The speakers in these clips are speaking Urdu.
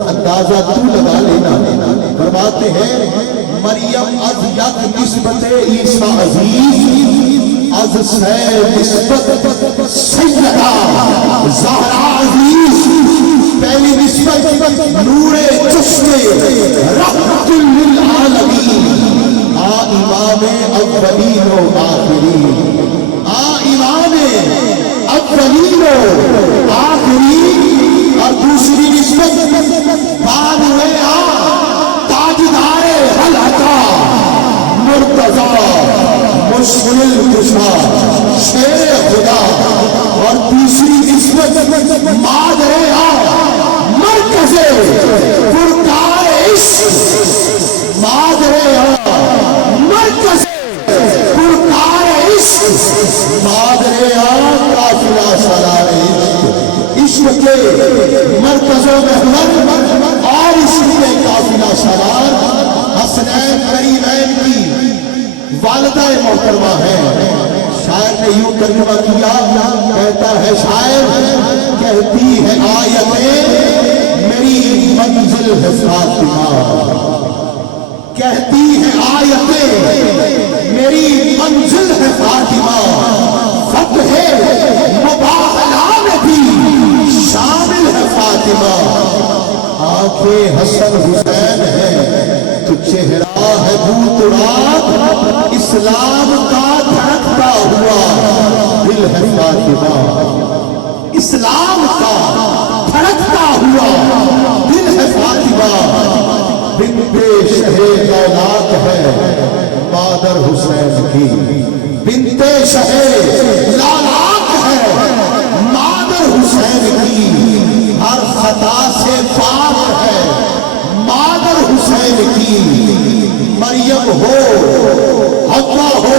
اندازہ تو لگا لینا. فرماتے ہیں مریم از یک نسبت عیسیٰ عزیز از سے نسبت سیدہ زہرا عزیز. پہلی نسبت نور چشم رحمت للعالمین. امام اولین و آخرین. امام اولین و آخرین. اور دوسری نسبت بانوے تاجدار حلقہ مرتضی مشکل کشا شیر خدا. اور تیسری نسبت مادر مرکز پرکار عشق. مادر مرکز پرکار عشق. مادر قافلہ سالار عشق کے مرکزوں میں اور عشق کے قافلہ سالار حسنین کریمین کی والدہ محترمہ ہے. شاعر نے یوں ترجمہ کیا, کہتا ہے شاعر کہتی ہے آیتیں میری منزل ہے فاطمہ. کہتی ہے آیتیں میری منزل ہے فاطمہ. فتح مباہلہ میں بھی شامل ہے فاطمہ. آنکھیں حسن حسین ہے تو چہرہ ہے بوترات. اسلام کا دھڑکتا ہوا دل ہے فاطمہ. اسلام کا دھڑکتا ہوا دل ہے فاطمہ. بنت شہ دولات ہے مادر حسین کی. بنت شہ لالات ہے مادر حسین کی. ہر خطا سے پاک ہے مادر حسین کی. مریم ہو حوا ہو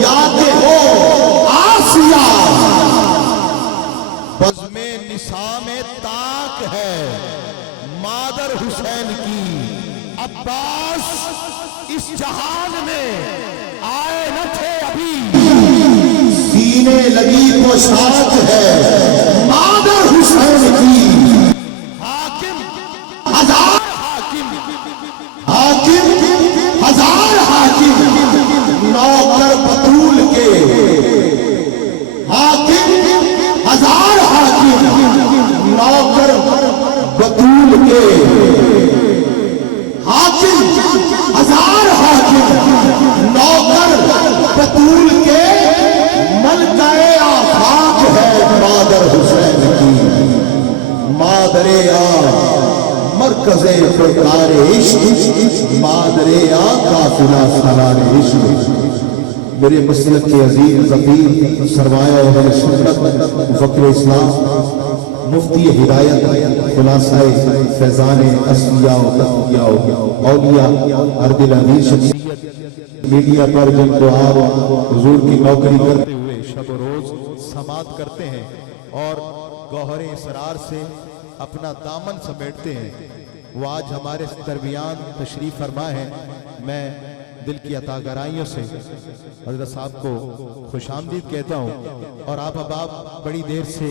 یا کہ ہو آسیہ بزم نساء میں طاق ہے مادر حسین کی. عباس اس جہان میں آئے نہ تھے ابھی. سینے لگی پوشاک ہے مادر حسین کی. حاکم ہزار حاکم, حاکم ہزار حاکم نوکر بطول کے. حاکم ہزار حاکم نوکر بطول کے. حاکم ہزار حاکم نوکر بطول کے. ملکہ آفاق ہے مادر حسین کی. مادر مرکز پرکار عشق. مادر قافلہ سالار عشق. میرے مسلک کے عظیم ذکیر سرمایہ اہل سنت فقر اسلام مفتی ہدایت خلاصہ فیضان اصلیاء و تقیاء اولیاء اردل امیر شخصیت میڈیا پر جن کو آپ حضور کی نوکری کرتے ہوئے شب و روز سماعت کرتے ہیں اور گوہر اسرار سے اپنا دامن سمیٹتے ہیں, وہ آج ہمارے درمیان تشریف فرما ہے. میں دل کی عطا گرائیوں سے حضرت صاحب کو خوش آمدید کہتا ہوں. اور آپ احباب بڑی دیر سے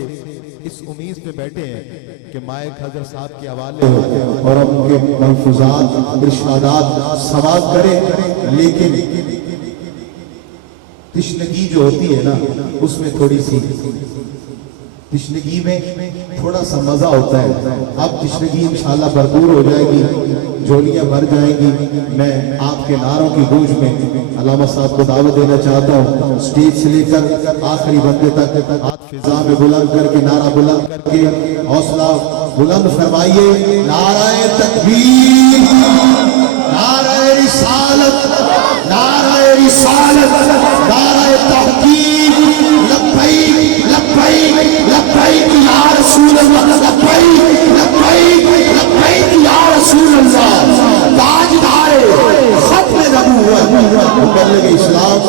اس امید پہ بیٹھے ہیں کہ مائک حضرت صاحب کے حوالے ہو اور ان کے ملفوظات ارشادات سماعت کریں. لیکن تشنگی جو ہوتی ہے نا اس میں تھوڑی سی تشنگی میں تھوڑا سا مزہ ہوتا ہے. اب تشنگی انشاءاللہ بھرپور ہو جائے گی, جھولیاں بھر جائیں گی. میں آپ کے نعروں کی گونج میں علامہ صاحب کو دعوت دینا چاہتا ہوں. سٹیج سے لے کر آخری بندے تک ہاتھ فضا میں بلند کر کے نعرہ بلند کر کے حوصلہ بلند فرمائیے. نعرہ تکبیر, نعرہ رسالت, نعرہ رسالت, نعرہ تحقیق. لبیک لبیک لبیک یا رسول اللہ, لبیک لبیک لبیک یا رسول اللہ. تاجدار ختم نبوت مبلغ اسلام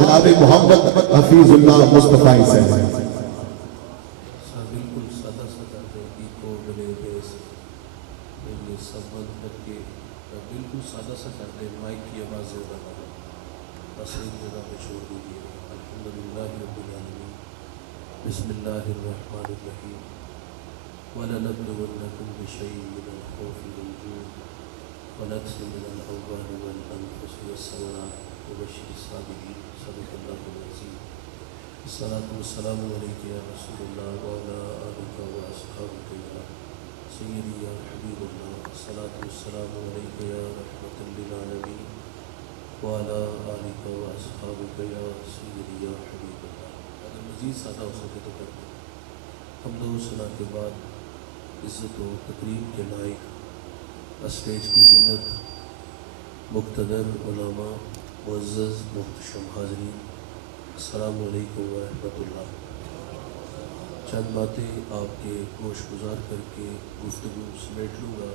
جناب محمد حفیظ اللہ مصطفی سے. بالکل سادہ سادہ روٹی کو بلے بیس یہ سب بند کر کے بالکل سادہ سا کر دے. مائک کی آواز زیادہ بس ایک جگہ پہ چھوڑ دیجیے. الحمدللہ رب العالمین. بسم اللہ الرحمن الرحیم. وَلَنَبْلُوَنَّكُمْ بِشَيْءٍ مِّنَ الْخَوْفِ وَالْجُوعِ وَنَقْصٍ مِّنَ الْأَمْوَالِ وَالْأَنفُسِ وَالثَّمَرَاتِ وَبَشِّرِ الصَّابِرِينَ صدق اللہ العظیم. الصلاة والسلام علیک یا رسول اللہ وعلی آلک واصحابک یا سیدی یا حبیب اللہ. الصلاة والسلام علیک یا رحمۃ للعالمین وعلی آلک واصحابک یا سیدی یا حبیب اللہ. اگر مزید سادہ ہو سکے تو کرتے ہیں. حمد و ثنا کے بعد عزت و تکریم کے لائق اسٹیج کی زینت مقتدر علماء معزز محتشم حاضرین السلام علیکم ورحمۃ اللہ. چند باتیں آپ کے گوش گزار کر کے گفتگو سمیٹ لوں گا.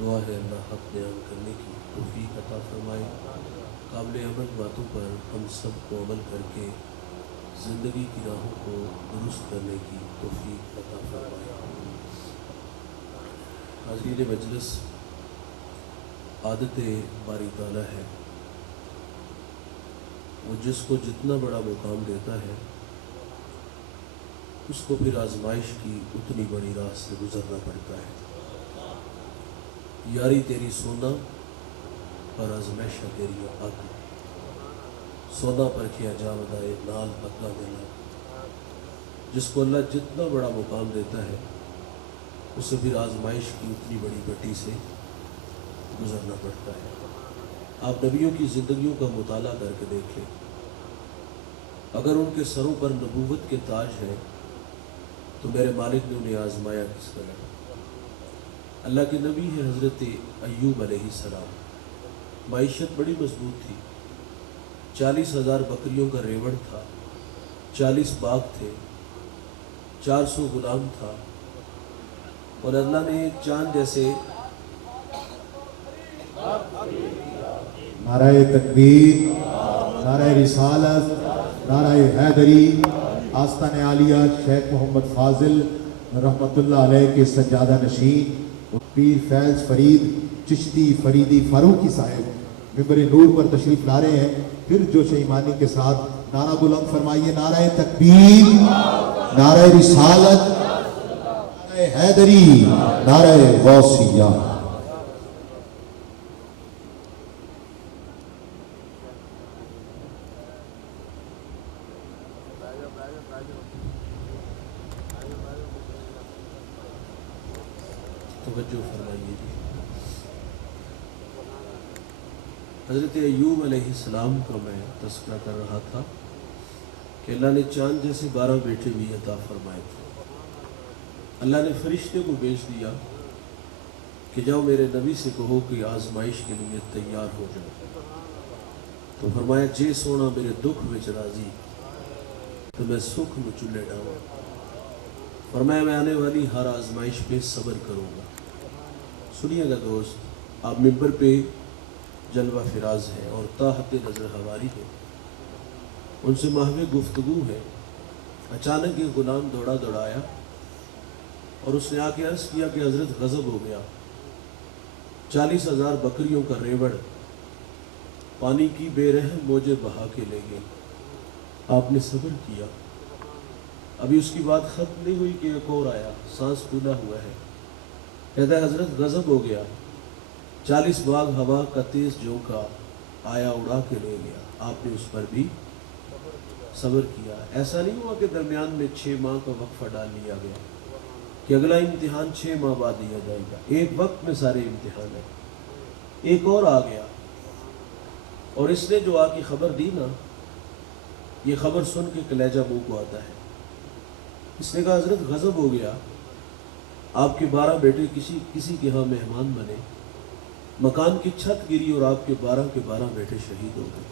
دعا ہے اللہ حق بیان کرنے کی توفیق عطا فرمائے. قابل عمل باتوں پر ہم سب کو عمل کر کے زندگی کی راہوں کو درست کرنے کی توفیق عطا فرمائے. حاضرین مجلس، عادت باری تعالیٰ ہے وہ جس کو جتنا بڑا مقام دیتا ہے اس کو پھر آزمائش کی اتنی بڑی راہ سے گزرنا پڑتا ہے. یاری تیری سونا اور آزمائش تیری آگ. سونا پر کیا جاودائے نال پکا دینا. جس کو اللہ جتنا بڑا مقام دیتا ہے اسے پھر آزمائش کی اتنی بڑی بٹی سے گزرنا پڑتا ہے. آپ نبیوں کی زندگیوں کا مطالعہ کر کے دیکھ لیں. اگر ان کے سروں پر نبوت کے تاج ہیں تو میرے مالک نے انہیں آزمایا کس طرح. اللہ کے نبی ہے حضرت ایوب علیہ السلام. معیشت بڑی مضبوط تھی. 40,000 بکریوں کا ریوڑ تھا, 40 باغ تھے, 400 غلام تھا, اور اللہ نے چاند جیسے نعرہ تکبیر, نعرہ رسالت, نعرہ حیدری. آستان عالیہ شیخ محمد فاضل رحمۃ اللہ علیہ کے سجادہ نشین پیر فیض فرید چشتی فریدی فاروقی صاحب ممبر نور پر تشریف لا رہے ہیں. پھر جوش ایمانی کے ساتھ نعرہ بلند فرمائیے. نعرہ تکبیر, نعرہ رسالت, نعرہ حیدری, نعرہ غوثیہ. توجہ فرمائیے جی. حضرت ایوب علیہ السلام کا میں تذکرہ کر رہا تھا کہ اللہ نے چاند جیسے 12 بیٹے بھی عطا فرمائے تھے. اللہ نے فرشتے کو بھیج دیا کہ جاؤ میرے نبی سے کہو کہ آزمائش کے لیے تیار ہو جاؤ. تو فرمایا جے سونا میرے دکھ وچ راضی تو میں سکھ میں چلے ڈاؤں. فرمایا میں آنے والی ہر آزمائش پہ صبر کروں گا. سنیے گا دوست, آپ ممبر پہ جلوہ فراز ہے اور تاحت نظر ہماری ہے, ان سے محو گفتگو ہے. اچانک ایک غلام دوڑایا اور اس نے آ کے عرض کیا کہ حضرت غضب ہو گیا. 40,000 بکریوں کا ریوڑ پانی کی بے رحم موجیں بہا کے لے گئے. آپ نے صبر کیا. ابھی اس کی بات ختم نہیں ہوئی کہ ایک اور آیا, سانس پھولا ہوا ہے. کہتا ہے حضرت غضب ہو گیا. 40 باغ ہوا کا تیز جھونکا آیا اڑا کے لے گیا. آپ نے اس پر بھی صبر کیا. ایسا نہیں ہوا کہ درمیان میں 6 ماہ کا وقفہ ڈال لیا گیا کہ اگلا امتحان 6 ماہ بعد دیا جائے گا. ایک وقت میں سارے امتحان ہیں. ایک اور آ گیا اور اس نے جو آ کی خبر دی نا, یہ خبر سن کے کلیجہ منہ کو آتا ہے. اس نے کہا حضرت غضب ہو گیا, آپ کے 12 بیٹے کسی کے ہاں مہمان بنے, مکان کی چھت گری اور آپ کے 12 کے 12 بیٹے شہید ہو گئے.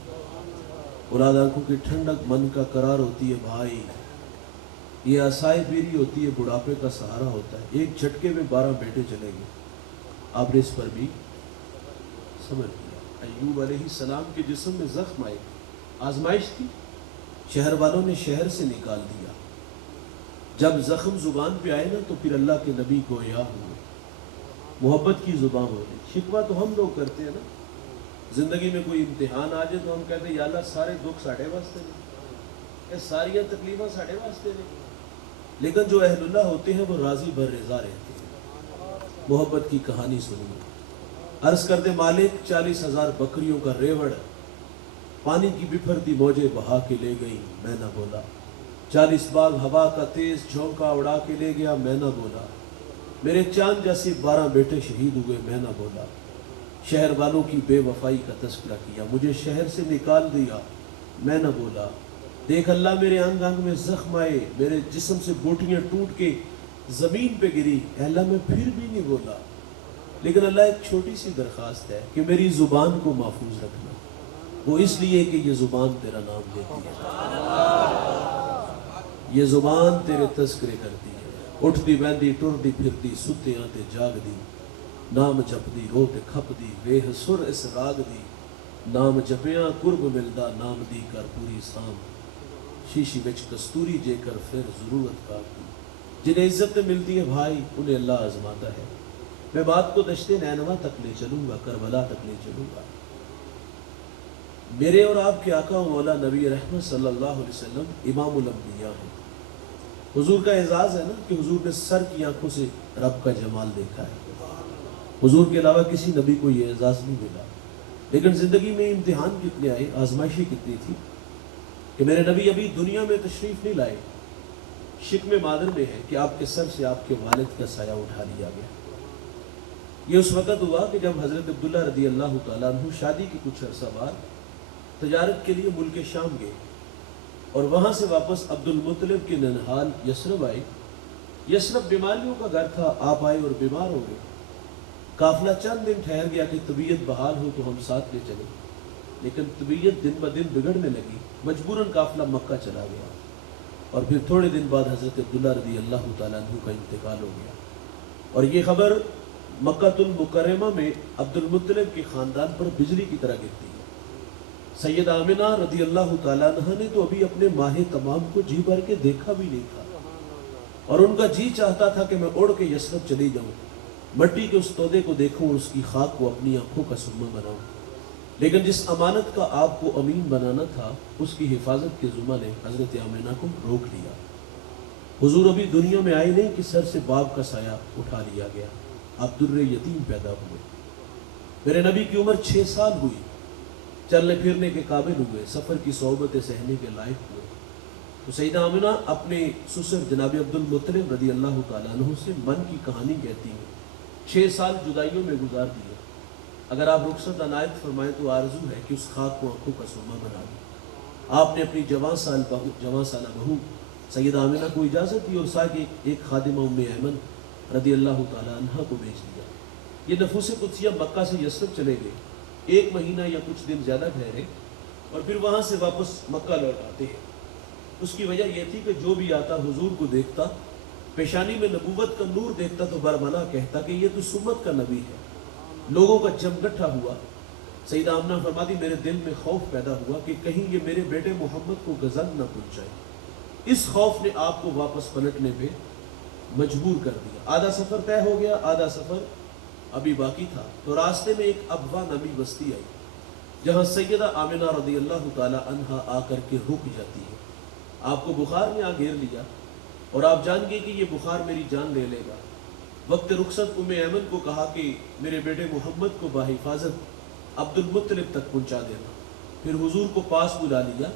اولاد آنکھوں کی ٹھنڈک من کا قرار ہوتی ہے بھائی, یہ آسائے بیری ہوتی ہے, بڑھاپے کا سہارا ہوتا ہے. ایک جھٹکے میں 12 بیٹے چلے گئے. آپ نے اس پر بھی صبر کیا. ایوب علیہ السلام کے جسم میں زخم آئے, آزمائش تھی. شہر والوں نے شہر سے نکال دیا. جب زخم زبان پہ آئے نا تو پھر اللہ کے نبی کو یا ہوئے, محبت کی زبان ہو گئی. شکوہ تو ہم لوگ کرتے ہیں نا, زندگی میں کوئی امتحان آ جائے تو ہم کہتے ہیں یا اللہ سارے دکھ ساڑھے واسطے نے, یہ ساری تکلیفیں ساڑھے واسطے نے. لیکن جو اہلullah ہوتے ہیں وہ راضی بر رضا رہتے ہیں۔ محبت کی کہانی سنیے۔ عرض کر دے مالک 40,000 بکریوں کا ریوڑ پانی کی بپھرتی موجیں بہا کے لے گئی، میں نہ بولا۔ 40 باغ ہوا کا تیز جھونکا اڑا کے لے گیا، میں نہ بولا۔ میرے چاند جیسے 12 بیٹے شہید ہوئے، میں نہ بولا۔ شہر والوں کی بے وفائی کا تذکرہ کیا، مجھے شہر سے نکال دیا، میں نہ بولا۔ دیکھ اللہ میرے انگ انگ میں زخم آئے، میرے جسم سے بوٹیاں ٹوٹ کے زمین پہ گری، اے اللہ میں پھر بھی نہیں بولا۔ لیکن اللہ ایک چھوٹی سی درخواست ہے کہ میری زبان کو محفوظ رکھنا، وہ اس لیے کہ یہ زبان تیرا نام لیتی ہے، یہ زبان تیرے تذکرے کرتی ہے۔ اٹھتی بہندی ٹردی پھرتی ستے آتے جاگ دی، نام جپدی روتے کھپ دی، ویہ سر اس راگ دی، نام جپیاں قرب ملدا، نام دی کر پوری سام، شیشی وچ کستوری جے کر پھر ضرورت کا دی۔ جنہیں عزت ملتی ہے بھائی انہیں اللہ آزماتا ہے۔ میں بات کو دشت نینوا تک لے چلوں گا، کربلا تک لے چلوں گا۔ میرے اور آپ کے آقا و مولا نبی رحمت صلی اللہ علیہ وسلم امام الانبیاء ہیں۔ حضور کا اعزاز ہے نا کہ حضور نے سر کی آنکھوں سے رب کا جمال دیکھا ہے۔ حضور کے علاوہ کسی نبی کو یہ اعزاز نہیں ملا۔ لیکن زندگی میں امتحان کتنے آئے، آزمائشی کتنی تھی کہ میرے نبی ابھی دنیا میں تشریف نہیں لائے۔ شکم مادر میں ہے کہ آپ کے سر سے آپ کے والد کا سایہ اٹھا لیا گیا۔ یہ اس وقت ہوا کہ جب حضرت عبداللہ رضی اللہ تعالیٰ عنہ شادی کی کچھ عرصہ بعد تجارت کے لیے ملک شام گئے اور وہاں سے واپس عبد المطلب کے ننہال یثرب آئے۔ یثرب بیماریوں کا گھر تھا، آپ آئے اور بیمار ہو گئے۔ قافلہ چند دن ٹھہر گیا کہ طبیعت بحال ہو تو ہم ساتھ لے چلے، لیکن طبیعت دن بدن بگڑنے لگی، مجبوراً قافلہ مکہ چلا گیا۔ اور پھر تھوڑے دن بعد حضرت عبداللہ رضی اللہ تعالیٰ عنہ کا انتقال ہو گیا، اور یہ خبر مکہ المکرمہ میں عبد المطلب کے خاندان پر بجلی کی طرح گرتی ہے۔ سید آمنہ رضی اللہ تعالیٰ عنہ نے تو ابھی اپنے ماہ تمام کو جی بھر کے دیکھا بھی نہیں تھا، اور ان کا جی چاہتا تھا کہ میں اڑ کے یثرب چلی جاؤں، مٹی کے اس تودے کو دیکھوں اور اس کی خاک کو اپنی آنکھوں کا سرما بناؤں۔ لیکن جس امانت کا آپ کو امین بنانا تھا، اس کی حفاظت کے ذمہ نے حضرت آمنہ کو روک لیا۔ حضور ابھی دنیا میں آئے نہیں کہ سر سے باپ کا سایہ اٹھا لیا گیا، آپ در یتیم پیدا ہوئے۔ میرے نبی کی عمر 6 سال ہوئی، چلنے پھرنے کے قابل ہوئے، سفر کی صحبتیں سہنے کے لائق ہوئے۔ تو سیدہ آمنہ اپنے سسر جناب عبد المطلب رضی اللہ تعالیٰ عنہ سے من کی کہانی کہتی ہیں۔ 6 سال جدائیوں میں گزار دیے۔ اگر آپ رخصت عنایت فرمائیں تو آرزو ہے کہ اس خاک کو آنکھوں کا سرما بنا دیں۔ آپ نے اپنی جوان سالہ بہو سیدہ آمنہ کو اجازت دی اور ساتھ ایک خادمہ ام ایمن رضی اللہ تعالیٰ عنہ کو بھیج دیا۔ یہ نفوس قدسیہ مکہ سے یثرب چلے گئے، 1 مہینہ یا کچھ دن زیادہ ٹھہرے اور پھر وہاں سے واپس مکہ لوٹ آتے ہیں۔ اس کی وجہ یہ تھی کہ جو بھی آتا حضور کو دیکھتا، پیشانی میں نبوت کا نور دیکھتا تو برملا کہتا کہ یہ تو سمت کا نبی ہے۔ لوگوں کا جمگٹھا ہوا۔ سیدہ آمنہ فرماتی میرے دل میں خوف پیدا ہوا کہ کہیں یہ میرے بیٹے محمد کو غضب نہ پہنچائے۔ اس خوف نے آپ کو واپس پلٹنے پہ مجبور کر دیا۔ آدھا سفر طے ہو گیا، آدھا سفر ابھی باقی تھا، تو راستے میں ایک ابوا نامی بستی آئی جہاں سیدہ آمنہ رضی اللہ تعالی عنہا آ کر کے رک جاتی ہے۔ آپ کو بخار نے آ گھیر لیا اور آپ جان گئے کہ یہ بخار میری جان لے لے گا۔ وقت رخصت ام ایمن کو کہا کہ میرے بیٹے محمد کو بحفاظت عبد المطلب تک پہنچا دینا۔ پھر حضور کو پاس بلا لیا۔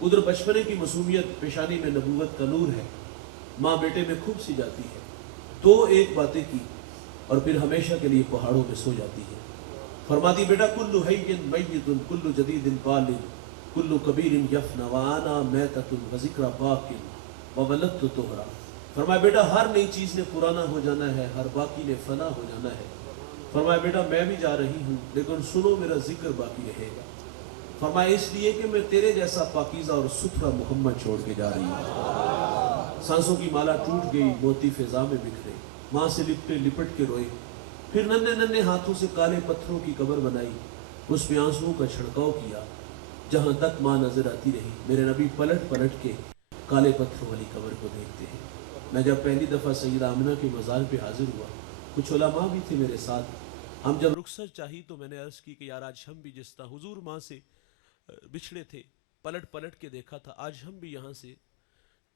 ادھر بچپنے کی معصومیت، پیشانی میں نبوت کا نور ہے، ماں بیٹے میں خوب سی جاتی ہے، تو ایک باتیں کی اور پھر ہمیشہ کے لیے پہاڑوں میں سو جاتی ہے۔ فرماتی بیٹا کل حی میت کل جدید قال کل کبیر یفنی وانا میتۃ وذکر باق وولدت طہرا۔ فرمایا بیٹا ہر نئی چیز نے پرانا ہو جانا ہے، ہر باقی نے فنا ہو جانا ہے۔ فرمایا بیٹا میں بھی جا رہی ہوں لیکن سنو میرا ذکر باقی رہے گا۔ فرمایا اس لیے کہ میں تیرے جیسا پاکیزہ اور ستھرا محمد چھوڑ کے جا رہی ہوں۔ سانسوں کی مالا ٹوٹ گئی، موتی فضا میں بکھرے، ماں سے لپٹ کے روئے، پھر ننھے ننھے ہاتھوں سے کالے پتھروں کی قبر بنائی، اس پہ آنسوؤں کا چھڑکاؤ کیا۔ جہاں تک ماں نظر آتی رہی، میرے نبی پلٹ پلٹ کے کالے پتھروں والی قبر کو دیکھتے ہیں۔ میں جب پہلی دفعہ سیدہ آمنہ کے مزار پہ حاضر ہوا، کچھ علماء بھی تھے میرے ساتھ۔ ہم جب رخصت چاہی تو میں نے عرض کی کہ یار آج ہم بھی جس طرح حضور ماں سے بچھڑے تھے، پلٹ پلٹ کے دیکھا تھا، آج ہم بھی یہاں سے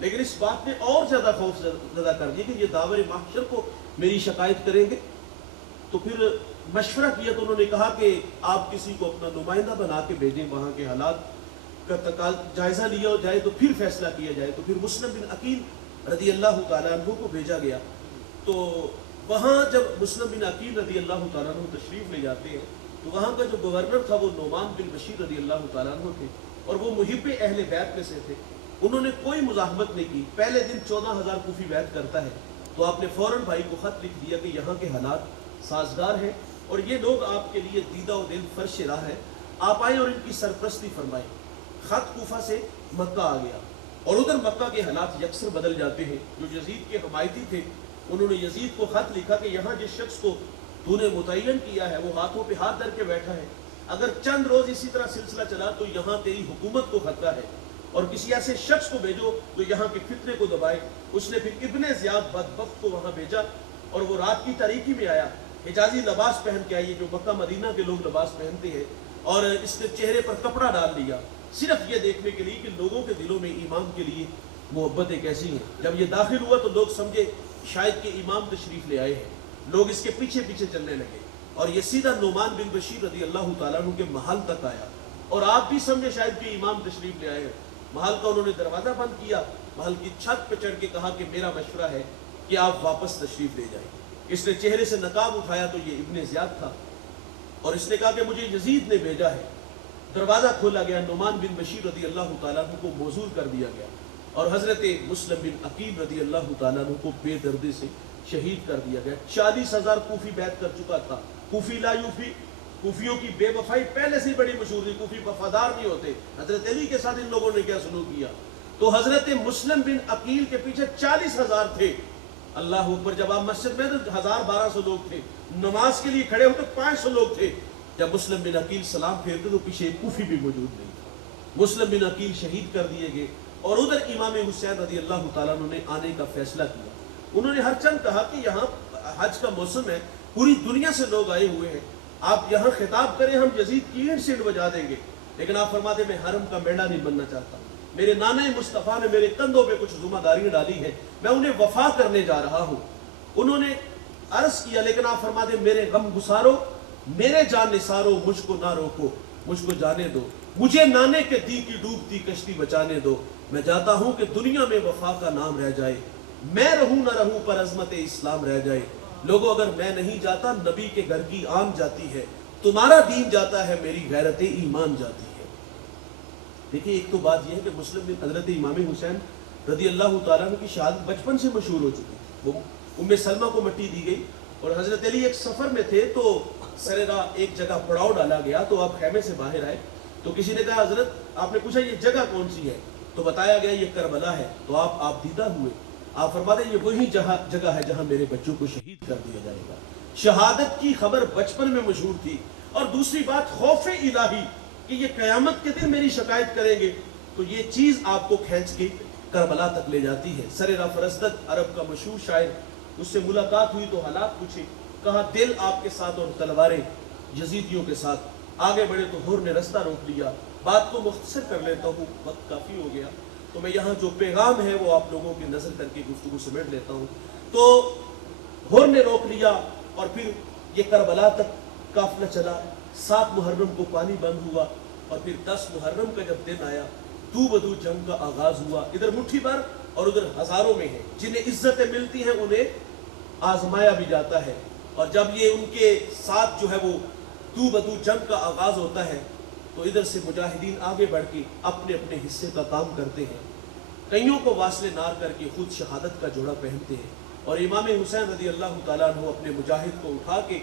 لیکن اس بات نے اور زیادہ خوف زدہ کر دیا کہ یہ داور محشر کو میری شکایت کریں گے. تو پھر مشورہ کیا تو انہوں نے کہا کہ آپ کسی کو اپنا نمائندہ بنا کے بھیجیں, وہاں کے حالات کا جائزہ لیا جائے تو پھر فیصلہ کیا جائے. تو پھر مسلم بن عقیل رضی اللہ تعالیٰ عنہ کو بھیجا گیا. تو وہاں جب مسلم بن عقیل رضی اللہ تعالیٰ عنہ تشریف لے جاتے ہیں تو وہاں کا جو گورنر تھا وہ نعمان بن بشیر رضی اللہ تعالیٰ عنہ تھے, اور وہ محب اہل بیت میں سے تھے. انہوں نے کوئی مزاحمت نہیں کی. پہلے دن 14,000 کوفی بیعت کرتا ہے تو آپ نے فوراً بھائی کو خط لکھ دیا کہ یہاں کے حالات سازگار ہیں اور یہ لوگ آپ کے لیے دیدہ و دل فرش راہ ہے, آپ آئیں اور ان کی سرپرستی فرمائیں. خط کوفہ سے مکہ آ گیا اور ادھر مکہ کے حالات یکسر بدل جاتے ہیں. جو یزید کے حمایتی تھے انہوں نے یزید کو خط لکھا کہ یہاں جس شخص کو تو نے متعین کیا ہے وہ ہاتھوں پہ ہاتھ دھر کے بیٹھا ہے, اگر چند روز اسی طرح سلسلہ چلا تو یہاں تیری حکومت کو خطرہ ہے, اور کسی ایسے شخص کو بھیجو جو یہاں کے فتنے کو دبائے. اس نے پھر ابن زیاد بدبخت کو وہاں بھیجا اور وہ رات کی تاریکی میں آیا, حجازی لباس پہن کے آئی جو مکہ مدینہ کے لوگ لباس پہنتے ہیں, اور اس نے چہرے پر کپڑا ڈال لیا صرف یہ دیکھنے کے لیے کہ لوگوں کے دلوں میں امام کے لیے محبتیں کیسی ہیں. جب یہ داخل ہوا تو لوگ سمجھے شاید کہ امام تشریف لے آئے ہیں, لوگ اس کے پیچھے پیچھے چلنے لگے اور یہ سیدھا نعمان بن بشیر رضی اللہ تعالیٰ عنہ کے محل تک آیا, اور آپ بھی سمجھے شاید کہ امام تشریف لے آئے ہیں. محل کا انہوں نے دروازہ بند کیا, محل کی چھت پہ چڑھ کے کہا کہ میرا مشورہ ہے کہ آپ واپس تشریف لے جائیں. اس نے چہرے سے نقاب اٹھایا تو یہ ابن زیاد تھا, اور اس نے کہا کہ مجھے یزید نے بھیجا ہے. دروازہ کھولا گیا, نعمان بن بشیر رضی اللہ تعالیٰ عنہ کو موزول کر دیا گیا اور حضرت مسلم بن عقیل رضی اللہ تعالیٰ عنہ کو بے دردی سے شہید کر دیا گیا. 40,000 کوفی بیعت کر چکا تھا. کوفی لا یوفی, کوفیوں کی بے وفائی پہلے سے بڑی مشہور تھی, کوفی وفادار نہیں ہوتے. حضرت علی کے ساتھ ان لوگوں نے کیا سلوک کیا, تو حضرت مسلم بن عقیل کے پیچھے 40,000 تھے. اللہ اکبر, جب آپ مسجد میں تو 1,000-1,200 لوگ تھے, نماز کے لیے کھڑے ہوتے 500 لوگ تھے. جب مسلم بن عقیل سلام پھیرتے تو پیچھے ایک کوفی بھی موجود نہیں تھا. مسلم بن عقیل شہید کر دیے گئے اور ادھر امام حسین رضی اللہ تعالیٰ عنہ نے آنے کا فیصلہ کیا. انہوں نے ہر چند کہا کہ یہاں حج کا موسم ہے, پوری دنیا سے لوگ آئے ہوئے ہیں, آپ یہاں خطاب کریں, ہم یزید کی اینٹ سینٹ بجا دیں گے. لیکن آپ فرماتے میں حرم کا میڑا نہیں بننا چاہتا, میرے نانا مصطفیٰ نے میرے کندھوں پہ کچھ ذمہ داریاں ڈالی ہے, میں انہیں وفا کرنے جا رہا ہوں. انہوں نے عرض کیا, لیکن آپ فرماتے میرے غم گسارو, میرے جان نثارو, مجھ کو نہ روکو, مجھ کو جانے دو, مجھے نانے کے دی کی ڈوبتی کشتی بچانے دو. میں جاتا ہوں کہ دنیا میں وفا کا نام رہ جائے, میں رہوں نہ رہوں پر عظمت اسلام رہ جائے. لوگوں اگر میں نہیں جاتا نبی کے گھر کی آن جاتی ہے, تمہارا دین جاتا ہے, میری غیرت ایمان جاتی ہے. دیکھیں ایک تو بات یہ ہے کہ مسلم بن حضرت امام حسین رضی اللہ تعالیٰ عنہ کی شہادت بچپن سے مشہور ہو چکی. وہ ام سلمہ کو مٹی دی گئی اور حضرت علی ایک سفر میں تھے تو سر راہ ایک جگہ پڑاؤ ڈالا گیا, تو آپ خیمے سے باہر آئے تو کسی نے کہا حضرت, آپ نے پوچھا یہ جگہ کون سی ہے, تو بتایا گیا یہ کربلا ہے. تو آپ دیدہ ہوئے, آپ فرماتے ہیں یہ وہی جگہ ہے جہاں میرے بچوں کو شہید کر دیا جائے گا. شہادت کی خبر بچپن میں مشہور تھی. اور دوسری بات خوف الہی کہ یہ قیامت کے دن میری شکایت کریں گے, تو یہ چیز آپ کو کھینچ کے کربلا تک لے جاتی ہے. سر فرزدق عرب کا مشہور شاعر, اس سے ملاقات ہوئی تو حالات پوچھے, کہا دل آپ کے ساتھ اور تلواریں یزیدیوں کے ساتھ. آگے بڑھے تو ہور نے رستہ روک لیا. بات کو مختصر کر لیتا ہوں, وقت کافی ہو گیا, تو میں یہاں جو پیغام ہے وہ آپ لوگوں کی نظر کر کے گفتگو سمیٹ لیتا ہوں. تو ہور نے روک لیا اور پھر یہ کربلا تک قافلہ چلا. 7 محرم کو پانی بند ہوا اور پھر 10 محرم کا جب دن آیا تو بدو جنگ کا آغاز ہوا. ادھر مٹھی بھر اور ادھر ہزاروں میں ہیں. جنہیں عزتیں ملتی ہیں انہیں آزمایا بھی جاتا ہے. اور جب یہ ان کے ساتھ جو ہے وہ تو بدو جنگ کا آغاز ہوتا ہے تو ادھر سے مجاہدین آگے بڑھ کے اپنے اپنے حصے کا کام کرتے ہیں. کئیوں کو واصل نار کر کے خود شہادت کا جوڑا پہنتے ہیں. اور امام حسین رضی اللہ تعالیٰ عنہ اپنے مجاہد کو اٹھا کے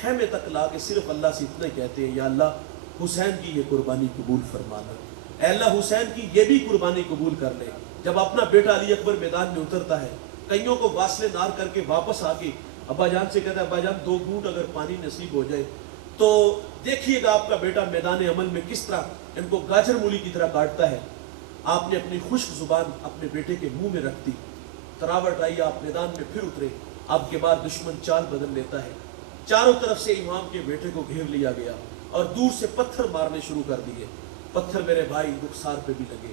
خیمے تک لا کے صرف اللہ سے اتنا کہتے ہیں, یا اللہ حسین کی یہ قربانی قبول فرمانا, اے اللہ حسین کی یہ بھی قربانی قبول کر لے. جب اپنا بیٹا علی اکبر میدان میں اترتا ہے, کئیوں کو واصل نار کر کے واپس آ کے ابا جان سے کہتا ہے, ابا جان 2 گھونٹ اگر پانی نصیب ہو جائے تو دیکھیے گا آپ کا بیٹا میدان عمل میں کس طرح ان کو گاجر مولی کی طرح کاٹتا ہے. آپ نے اپنی خشک زبان اپنے بیٹے کے منہ میں رکھ دی, تراوٹ آئی, آپ میدان میں پھر اترے. آپ کے بعد دشمن چال بدل لیتا ہے. چاروں طرف سے امام کے بیٹے کو گھیر لیا گیا اور دور سے پتھر مارنے شروع کر دیے. پتھر میرے بھائی رخسار پہ بھی لگے,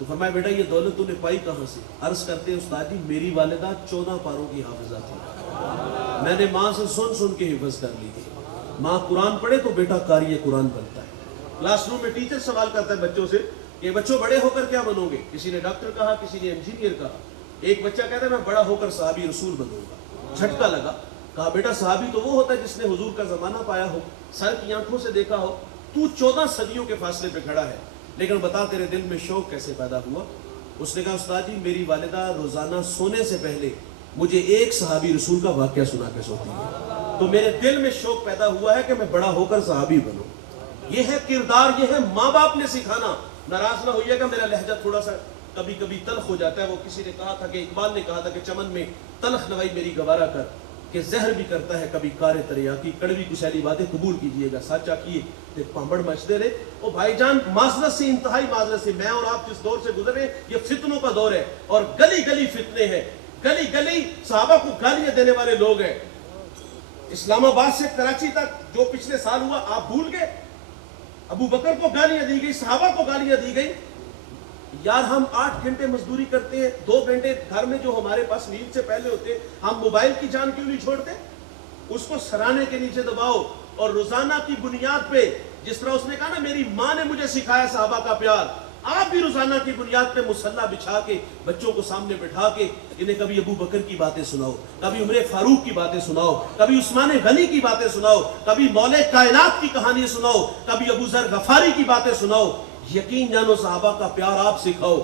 تو فرمایا بیٹا یہ دولت تو نے پائی کہاں سے؟ عرض کرتے ہیں استاد جی میری والدہ 14 پاروں کی حافظہ تھی، میں نے ماں سے سن سن کے حفظ کر لی تھی۔ ماں قرآن پڑھے تو بیٹا قاری قرآن بنتا ہے۔ کلاس روم میں ٹیچر سوال کرتا ہے بچوں سے کہ بچوں بڑے ہو کر کیا بنو گے؟ کسی نے ڈاکٹر کہا، کسی نے انجینئر کہا، ایک بچہ کہتا ہے میں بڑا ہو کر صحابی رسول بنوں گا۔ جھٹکا لگا، کہا بیٹا صحابی تو وہ ہوتا ہے جس نے حضور کا زمانہ پایا ہو، سر کی آنکھوں سے دیکھا ہو، تو 14 صدیوں کے فاصلے پہ کھڑا ہے، لیکن بتا تیرے دل میں شوق کیسے پیدا ہوا؟ اس نے کہا استاد جی میری والدہ روزانہ سونے سے پہلے مجھے ایک صحابی رسول کا واقعہ سنا کے سوتی ہے، تو میرے دل میں شوق پیدا ہوا ہے کہ میں بڑا ہو کر صحابی بنوں۔ یہ ہے کردار، یہ ہے ماں باپ نے سکھانا۔ ناراض نہ ہوئیے گا میرا لہجہ تھوڑا سا کبھی کبھی تلخ ہو جاتا ہے۔ وہ کسی نے کہا تھا کہ اقبال نے کہا تھا کہ چمن میں تلخ نوائی میری گوارا کر، کہ زہر بھی کرتا ہے کبھی کار تریاکی، کڑوی کچیلی باتیں قبول کیجئے گا، سچا کیے تے پامبڑ مچ دے رہے۔ او بھائی جان معذرت سے، انتہائی معذرت سے، میں اور آپ جس دور سے گزرے یہ فتنوں کا دور ہے، اور گلی گلی فتنے ہیں، گلی گلی صحابہ کو گالیاں دینے والے لوگ ہیں۔ اسلام آباد سے کراچی تک جو پچھلے سال ہوا آپ بھول گئے؟ ابو بکر کو گالیاں دی گئی، صحابہ کو گالیاں دی گئی۔ یار ہم 8 گھنٹے مزدوری کرتے ہیں، 2 گھنٹے گھر میں جو ہمارے پاس نیند سے پہلے ہوتے، ہم موبائل کی جان کیوں نہیں چھوڑتے؟ اس کو سرانے کے نیچے دباؤ، اور روزانہ کی بنیاد پہ، جس طرح اس نے کہا نا میری ماں نے مجھے سکھایا صحابہ کا پیار، آپ بھی روزانہ کی بنیاد پہ مصلی بچھا کے بچوں کو سامنے بٹھا کے انہیں کبھی ابو بکر کی باتیں سناؤ، کبھی عمر فاروق کی باتیں سناؤ، کبھی عثمان غنی کی باتیں سناؤ، کبھی مولا کائنات کی کہانی سناؤ، کبھی ابو ذر غفاری کی باتیں سناؤ۔ یقین جانو صحابہ کا پیار آپ سکھاؤ۔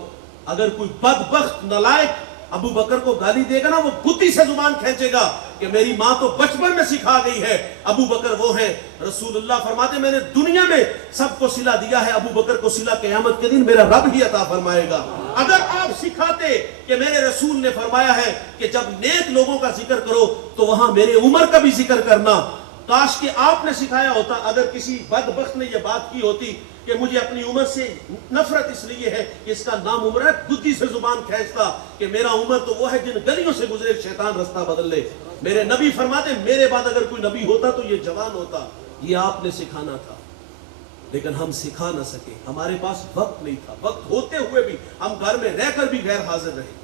اگر کوئی بدبخت نالائق ابو بکر کو گالی دے گا نا، وہ بتی سے زبان کھینچے گا کہ میری ماں تو بچپن میں سکھا گئی ہے۔ ابو بکر وہ ہیں، رسول اللہ فرماتے میں نے دنیا میں سب کو صلہ دیا ہے، ابو بکر کو صلہ قیامت کے دن میرا رب ہی عطا فرمائے گا۔ اگر آپ سکھاتے کہ میرے رسول نے فرمایا ہے کہ جب نیک لوگوں کا ذکر کرو تو وہاں میرے عمر کا بھی ذکر کرنا، کاش کہ آپ نے سکھایا ہوتا۔ اگر کسی بدبخت نے یہ بات کی ہوتی کہ مجھے اپنی عمر سے نفرت اس لیے ہے کہ اس کا نام عمر ہے، بدی سے زبان کھینچتا کہ میرا عمر تو وہ ہے جن گلیوں سے گزرے شیطان رستہ بدل لے۔ میرے نبی فرماتے میرے بعد اگر کوئی نبی ہوتا تو یہ جوان ہوتا۔ یہ آپ نے سکھانا تھا، لیکن ہم سکھا نہ سکے، ہمارے پاس وقت نہیں تھا۔ وقت ہوتے ہوئے بھی ہم گھر میں رہ کر بھی غیر حاضر رہے۔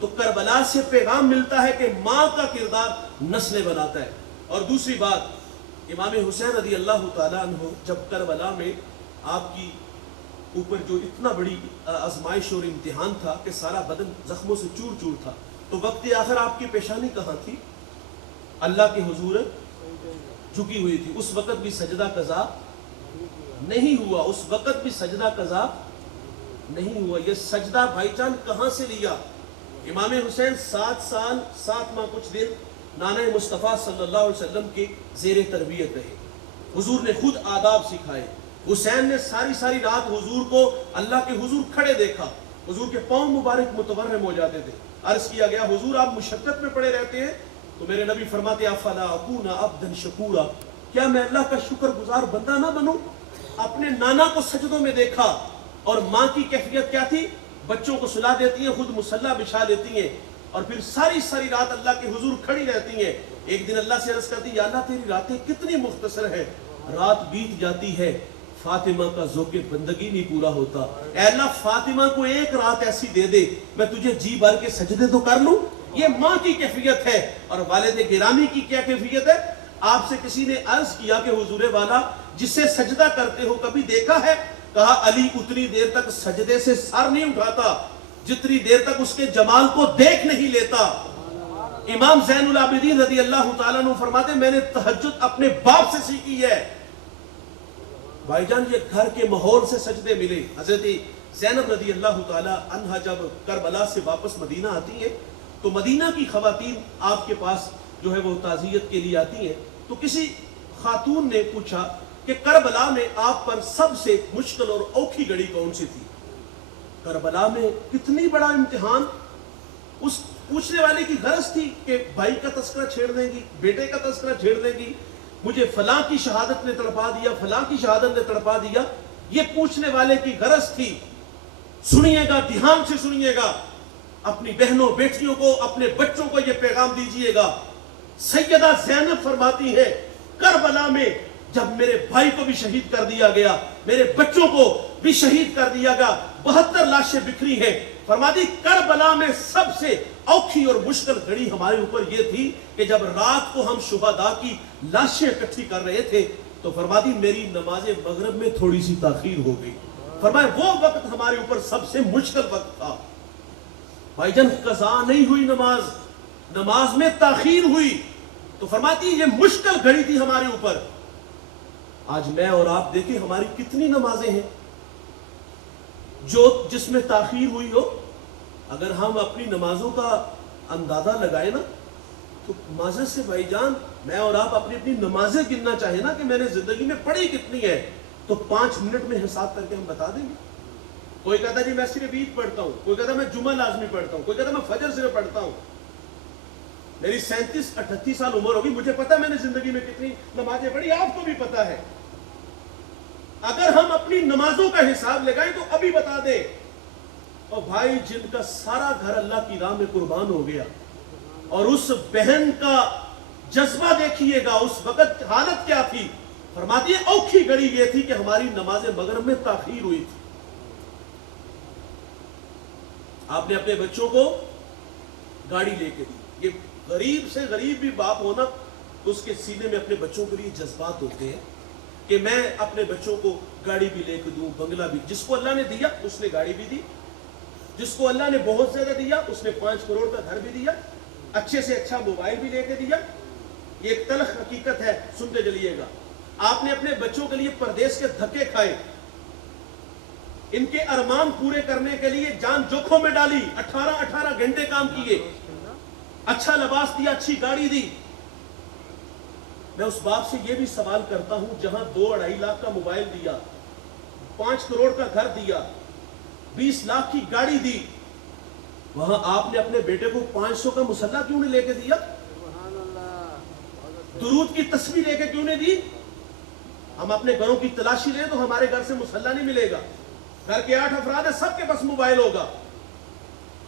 تو کربلا سے پیغام ملتا ہے کہ ماں کا کردار نسلیں بناتا ہے۔ اور دوسری بات، امام حسین رضی اللہ تعالیٰ عنہ جب کربلا میں آپ کی اوپر جو اتنا بڑی آزمائش اور امتحان تھا کہ سارا بدن زخموں سے چور چور تھا، تو وقت آخر آپ کی پیشانی کہاں تھی؟ اللہ کے حضور جھکی ہوئی تھی۔ اس وقت بھی سجدہ قضا نہیں ہوا، اس وقت بھی سجدہ قضا نہیں ہوا۔ یہ سجدہ بھائی جان کہاں سے لیا؟ امام حسین 7 سال 7 ماہ کچھ دن نانا مصطفیٰ صلی اللہ علیہ وسلم کے زیر تربیت رہے۔ حضور نے خود آداب سکھائے۔ حسین نے ساری رات حضور کو اللہ کے حضور کھڑے دیکھا، حضور کے پاؤں مبارک متورم ہو جاتے تھے۔ عرض کیا گیا حضور آپ مشقت میں پڑے رہتے ہیں؟ تو میرے نبی فرماتے افلا اکون عبدا شکورا، کیا میں اللہ کا شکر گزار بندہ نہ بنوں؟ اپنے نانا کو سجدوں میں دیکھا، اور ماں کی کیفیت کیا تھی؟ بچوں کو سلا دیتی ہیں، خود مصلی بچھا لیتی ہیں، اور پھر ساری رات اللہ کے حضور کھڑی رہتی ہیں۔ ایک دن اللہ سے عرض کرتی یا اللہ تیری راتیں کتنی مختصر ہیں، رات بیت جاتی ہے، فاطمہ کا ذوق بندگی نہیں پورا ہوتا، اے اللہ فاطمہ کو ایک رات ایسی دے دے میں تجھے جی بھر کے سجدے تو کر لوں۔ یہ ماں کی کیفیت ہے۔ اور والد گرامی کی کیا کیفیت ہے؟ آپ سے کسی نے عرض کیا کہ حضور والا جسے سجدہ کرتے ہو کبھی دیکھا ہے؟ کہا علی اتنی دیر تک سجدے سے سر نہیں اٹھاتا جتنی دیر تک اس کے جمال کو دیکھ نہیں لیتا۔ امام زین العابدین رضی اللہ تعالیٰ عنہ فرماتے میں نے تہجد اپنے باپ سے سیکھی ہے۔ بھائی جان یہ گھر کے ماحول سے سجدے ملے۔ حضرت زینب رضی اللہ تعالیٰ عنہ جب کربلا سے واپس مدینہ آتی ہیں تو مدینہ کی خواتین آپ کے پاس جو ہے وہ تعزیت کے لیے آتی ہیں، تو کسی خاتون نے پوچھا کہ کربلا میں آپ پر سب سے مشکل اور اوکھی گھڑی کون سی تھی؟ کربلا میں کتنی بڑا امتحان۔ اس پوچھنے والے کی غرض تھی کہ بھائی کا تذکرہ چھیڑ دیں گی، بیٹے کا تذکرہ چھیڑ دیں گی، مجھے فلاں کی شہادت نے تڑپا دیا، فلاں کی شہادت نے تڑپا دیا، یہ پوچھنے والے کی غرض تھی۔ سنیے گا، دھیان سے سنیے گا، اپنی بہنوں بیٹیوں کو، اپنے بچوں کو یہ پیغام دیجئے گا۔ سیدہ زینب فرماتی ہے کربلا میں جب میرے بھائی کو بھی شہید کر دیا گیا، میرے بچوں کو بھی شہید کر دیا گیا, 72 لاشیں بکھری ہیں. فرما دی کربلا میں سب سے اوکھی اور مشکل گھڑی ہمارے اوپر یہ تھی کہ جب رات کو ہم شہداء کی لاشیں اکٹھی کر رہے تھے تو فرما دی میری نماز مغرب میں تھوڑی سی تاخیر ہو گئی. فرمائے وہ وقت ہمارے اوپر سب سے مشکل وقت تھا. بھائی جان قضا نہیں ہوئی نماز, نماز میں تاخیر ہوئی, تو فرماتی یہ مشکل گھڑی تھی ہمارے اوپر. آج میں اور آپ دیکھیں ہماری کتنی نمازیں ہیں جو جس میں تاخیر ہوئی ہو. اگر ہم اپنی نمازوں کا اندازہ لگائیں نا تو معذرت سے بھائی جان میں اور آپ اپنی اپنی نمازیں گننا چاہیں نا کہ میں نے زندگی میں پڑھی کتنی ہے تو 5 منٹ میں حساب کر کے ہم بتا دیں گے. کوئی کہتا جی میں صرف عید پڑھتا ہوں, کوئی کہتا میں جمعہ لازمی پڑھتا ہوں, کوئی کہتا میں فجر صرف پڑھتا ہوں. میری 37-38 سال عمر ہوگی, مجھے پتا میں نے زندگی میں کتنی نمازیں پڑھی, آپ کو بھی پتا ہے. اگر ہم اپنی نمازوں کا حساب لگائیں تو ابھی بتا دیں. اور بھائی جن کا سارا گھر اللہ کی راہ میں قربان ہو گیا اور اس بہن کا جذبہ دیکھیے گا اس وقت حالت کیا تھی. فرماتی ہے اوکھی گھڑی یہ تھی کہ ہماری نماز مغرب میں تاخیر ہوئی تھی. آپ نے اپنے بچوں کو گاڑی لے کے دی. یہ غریب سے غریب بھی باپ ہونا تو اس کے سینے میں اپنے بچوں کے لیے جذبات ہوتے ہیں کہ میں اپنے بچوں کو گاڑی بھی لے کے دوں, بنگلہ بھی. جس کو اللہ نے دیا اس نے گاڑی بھی دی, جس کو اللہ نے بہت زیادہ دیا اس نے 5 کروڑ کا گھر بھی دیا, اچھے سے اچھا موبائل بھی لے کے دیا. یہ ایک تلخ حقیقت ہے, سنتے چلیے گا. آپ نے اپنے بچوں کے لیے پردیس کے دھکے کھائے, ان کے ارمان پورے کرنے کے لیے جان جوکھوں میں ڈالی, 18 گھنٹے کام کیے, اچھا لباس دیا, اچھی گاڑی دی. میں اس باپ سے یہ بھی سوال کرتا ہوں جہاں 2-2.5 لاکھ کا موبائل دیا, 5 کروڑ کا گھر دیا, 20 لاکھ کی گاڑی دی, وہاں آپ نے اپنے بیٹے کو 500 کا مصلی کیوں نہیں لے کے دیا؟ درود کی تسبیح لے کے کیوں نہیں دی؟ ہم اپنے گھروں کی تلاشی لیں تو ہمارے گھر سے مصلی نہیں ملے گا. گھر کے 8 افراد ہیں, سب کے پاس موبائل ہوگا,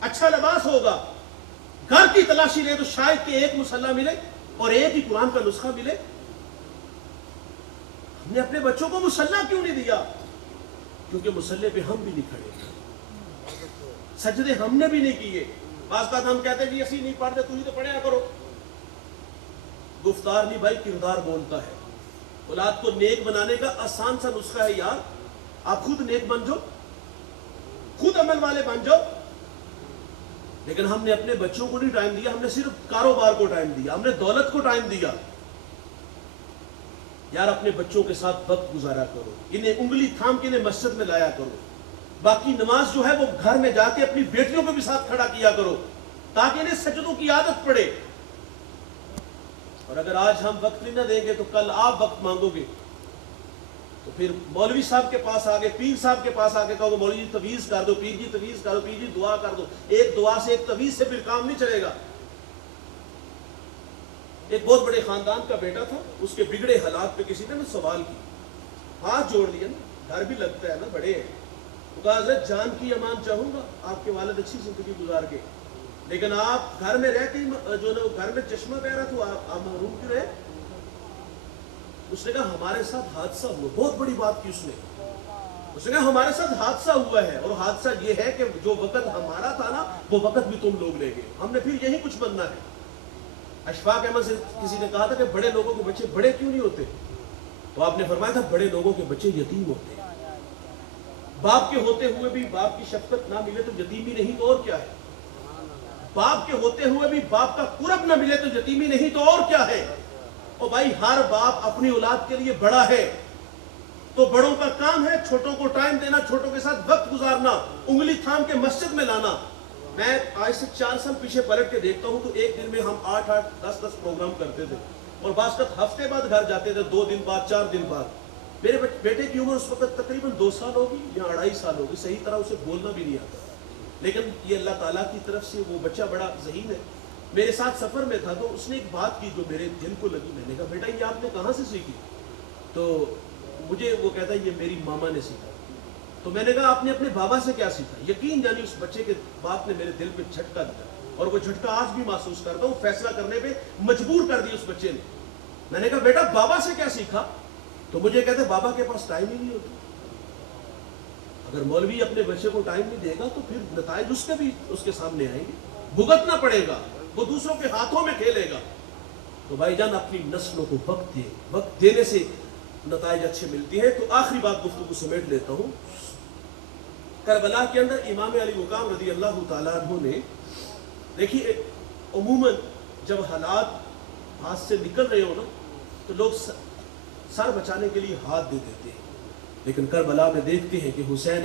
اچھا لباس ہوگا. گھر کی تلاشی لیں تو شاید کہ ایک مصلی ملے اور ایک ہی قرآن کا نسخہ ملے. ہم نے اپنے بچوں کو مصلی کیوں نہیں دیا؟ کیونکہ مصلی پہ ہم بھی نہیں کھڑے, سجدے ہم نے بھی نہیں کیے. بعض بات ہم کہتے ہیں جی اسی نہیں پڑھتے, تو ہی تو پڑھیا کرو. گفتار نہیں بھائی, کردار بولتا ہے. اولاد کو نیک بنانے کا آسان سا نسخہ ہے یار, آپ خود نیک بن جاؤ, خود عمل والے بن جاؤ. لیکن ہم نے اپنے بچوں کو نہیں ٹائم دیا, ہم نے صرف کاروبار کو ٹائم دیا, ہم نے دولت کو ٹائم دیا. یار اپنے بچوں کے ساتھ وقت گزارا کرو, انہیں انگلی تھام کے انہیں مسجد میں لایا کرو. باقی نماز جو ہے وہ گھر میں جا کے اپنی بیٹیوں کو بھی ساتھ کھڑا کیا کرو تاکہ انہیں سجدوں کی عادت پڑے. اور اگر آج ہم وقت نہیں نہ دیں گے تو کل آپ وقت مانگو گے تو پھر مولوی صاحب کے پاس آگے, پیر صاحب کے پاس آگے کہو مولوی جی تویز کر دو, پیر جی تویز کر دو, پیر جی دعا کر دو. ایک دعا سے ایک تویز سے پھر کام نہیں چلے گا. ایک بہت بڑے خاندان کا بیٹا تھا, اس کے بگڑے حالات پہ کسی نے نا سوال کی, ہاتھ جوڑ لیا نا, ڈر بھی لگتا ہے نا, بڑے ہیں. تو کہا حضرت جان کی امان چاہوں گا, آپ کے والد اچھی زندگی گزار کے, لیکن آپ گھر میں رہ کے جو نا گھر میں چشمہ بہ رہا تھا, آپ محروم کیوں رہے؟ اس نے کہا ہمارے ساتھ حادثہ ہوا. بہت بڑی بات کی اس نے کہا ہمارے ساتھ حادثہ ہوا ہے, اور حادثہ یہ ہے کہ جو وقت ہمارا تھا نا وہ وقت بھی تم لوگ لے گئے, ہم نے پھر یہی کچھ بننا ہے. اشفاق احمد سے کسی نے کہا تھا کہ بڑے لوگوں کے بچے بڑے کیوں نہیں ہوتے؟ تو آپ نے فرمایا تھا بڑے لوگوں کے بچے یتیم ہوتے ہیں. باپ کے ہوتے ہوئے بھی باپ کی شفقت نہ ملے تو یتیمی نہیں تو اور کیا ہے. باپ کے ہوتے ہوئے بھی باپ کا قرب نہ ملے تو یتیمی نہیں تو اور کیا ہے. اور بھائی ہر باپ اپنی اولاد کے لیے بڑا ہے, تو بڑوں کا کام ہے چھوٹوں کو ٹائم دینا, چھوٹوں کے ساتھ وقت گزارنا, انگلی تھام کے مسجد میں لانا. میں آج سے 4 سال پیچھے پلٹ کے دیکھتا ہوں تو ایک دن میں ہم 8-8, 10-10 پروگرام کرتے تھے, اور بعض وقت ہفتے بعد گھر جاتے تھے, 2 دن بعد, 4 دن بعد. میرے بیٹے کی عمر اس وقت تقریباً 2 سال ہوگی یا 2.5 سال ہوگی, صحیح طرح اسے بولنا بھی نہیں آتا. لیکن یہ اللہ تعالیٰ کی طرف سے وہ بچہ بڑا ذہین ہے. میرے ساتھ سفر میں تھا تو اس نے ایک بات کی جو میرے دل کو لگی. میں نے کہا بیٹا یہ آپ نے کہاں سے سیکھی؟ تو مجھے وہ کہتا ہے یہ میری ماما نے سیکھا. تو میں نے کہا آپ نے اپنے بابا سے کیا سیکھا؟ یقین جانی اس بچے کے بات نے میرے دل پہ جھٹکا دیا, اور وہ جھٹکا آج بھی محسوس کرتا ہوں. فیصلہ کرنے پہ مجبور کر دی اس بچے نے. میں نے کہا بیٹا بابا سے کیا سیکھا؟ تو مجھے کہتے بابا کے پاس ٹائم ہی نہیں ہوتا. اگر مولوی اپنے بچے کو ٹائم نہیں دے گا تو پھر نتائج اس کے بھی اس کے سامنے آئیں گے، بھگتنا پڑے گا، وہ دوسروں کے ہاتھوں میں کھیلے گا۔ تو بھائی جان اپنی نسلوں کو وقت دیں، وقت دینے سے نتائج اچھے ملتی ہیں۔ تو آخری بات گفتگو سمیٹ لیتا ہوں، کربلا کے اندر امام علی مقام رضی اللہ تعالیٰ عنہ نے دیکھیے، عموماً جب حالات ہاتھ سے نکل رہے ہو نا تو لوگ سر بچانے کے لیے ہاتھ دے دیتے ہیں، لیکن کربلا میں دیکھتے ہیں کہ حسین